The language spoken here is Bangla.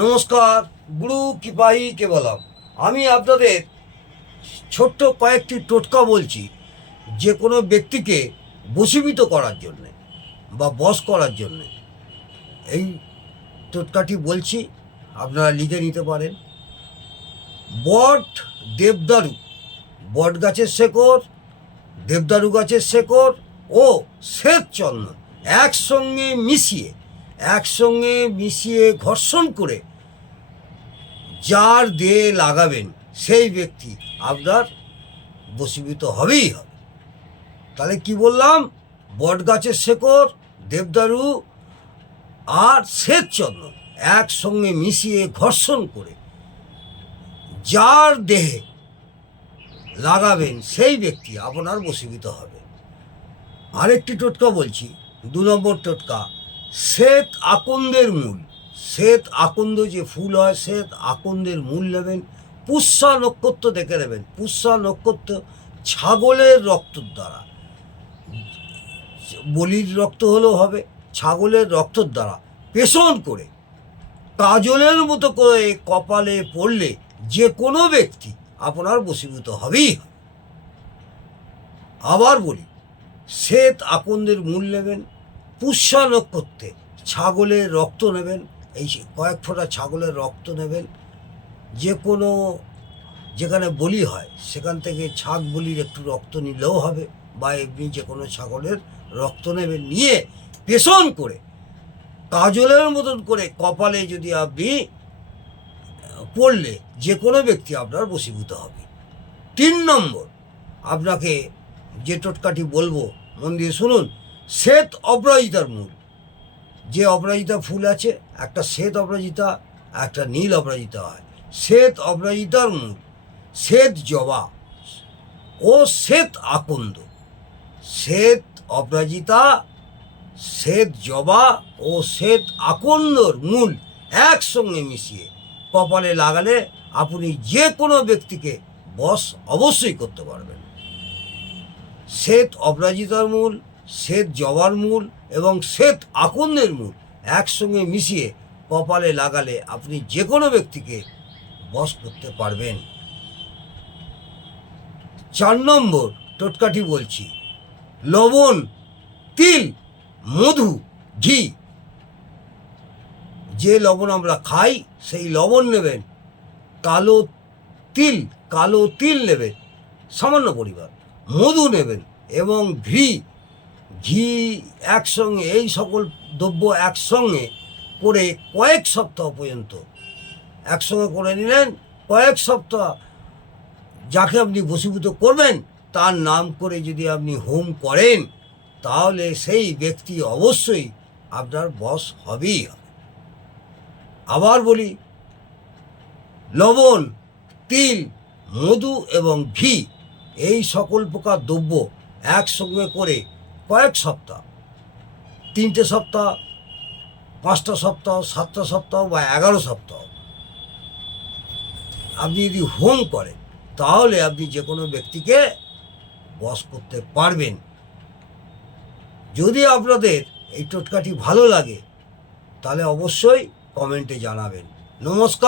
নমস্কার, গুরু কিপাহি কে বলাম আমি আপনাদের ছোট্ট কয়েকটি টোটকা বলছি, যে কোনো ব্যক্তিকে বশীভূত করার জন্যে বা বস করার জন্যে। এই টোটকাটি বলছি, আপনারা লিখে নিতে পারেন। বট দেবদারু, বট গাছের শেকড়, দেবদারু গাছের শেকড় ও শ্বেত চন্দন একসঙ্গে মিশিয়ে একসঙ্গে মিশিয়ে ঘর্ষণ করে যার দেহে লাগাবেন সেই ব্যক্তি আপনার বশীভূত হবেই হবে। তাহলে কি বললাম? বট গাছের শেকড়, দেবদারু আর শ্বেত চন্দন একসঙ্গে মিশিয়ে ঘর্ষণ করে যার দেহে লাগাবেন সেই ব্যক্তি আপনার বশীভূত হবে। আরেকটি টোটকা বলছি, দু নম্বর টোটকা। শ্বেত আকন্দের মূল। শ্বেত আকন্দ যে ফুল হয়, শ্বেত আকন্দের মূল নেবেন। পুষ্যা নক্ষত্র দেখে নেবেন। পুষ্যা নক্ষত্র ছাগলের রক্তর দ্বারা। বলির রক্ত হলেও হবে, ছাগলের রক্তর দ্বারা পেষণ করে। কাজলের মতো করে কপালে পড়লে যে কোনো ব্যক্তি আপনার বশীভূত হবেই আবার বলি, শ্বেত আকন্দের মূল নেবেন। পুষ্যা নক্ষত্রে ছাগলের রক্ত নেবেন, এই কয়েক ফোঁটা ছাগলের রক্ত নেবেন। যে কোনো যেখানে বলি হয়, সেখান থেকে ছাগ বলির একটু রক্ত নিলেও হবে, বা এমনি যে কোনো ছাগলের রক্ত নেবেন। নিয়ে পেষণ করে, কাজলের মতন করে কপালে যদি আপনি, পড়লে যে কোনো ব্যক্তি আপনার বশীভূত হবে। তিন নম্বর, আপনাকে যে টোটকাটি বলব, মন দিয়ে শুনুন শ্বেত অপরাজিতার মূল। যে অপরাজিতা ফুল আছে, একটা শ্বেত অপরাজিতা একটা নীল অপরাজিতা হয়। শ্বেত অপরাজিতার মূল, শ্বেত জবা ও শ্বেত আকন্দ। শ্বেত অপরাজিতা শ্বেত জবা ও শ্বেত আকন্দর মূল একসঙ্গে মিশিয়ে কপালে লাগালে আপনি যে কোনো ব্যক্তিকে বশ অবশ্যই করতে পারবেন। শ্বেত অপরাজিতার মূল শ্বেত জবার মূল এবং শ্বেত আকন্দের মূল একসঙ্গে মিশিয়ে কপালে লাগালে আপনি যে কোনো ব্যক্তিকে বস করতে পারবেন। চার নম্বর টোটকাটি বলছি। লবণ, তিল, মধু, ঘি। যে লবণ আমরা খাই, সেই লবণ নেবেন। কালো তিল কালো তিল নেবেন। সামান্য পরিমাণ মধু নেবেন এবং ঘি ঘি একসঙ্গে, এই সকল দ্রব্য একসঙ্গে করে কয়েক সপ্তাহ পর্যন্ত, একসঙ্গে করে নিলেন, কয়েক সপ্তাহ যাকে আপনি বশীভূত করবেন, তার নাম করে যদি আপনি হোম করেন, তাহলে সেই ব্যক্তি অবশ্যই আপনার বস হবেই হবে। আবার বলি, লবণ, তিল, মধু এবং ঘি, এই সকল প্রকার দ্রব্য একসঙ্গে করে কয়েক সপ্তাহ, তিনটে সপ্তাহ, পাঁচটা সপ্তাহ, সাতটা সপ্তাহ বা এগারো সপ্তাহ। আপনি যদি হোম করেন, তাহলে আপনি যে কোনো ব্যক্তিকে বস করতে পারবেন। যদি আপনাদের এই টোটকাটি ভালো লাগে, তাহলে অবশ্যই কমেন্টে জানাবেন। নমস্কার।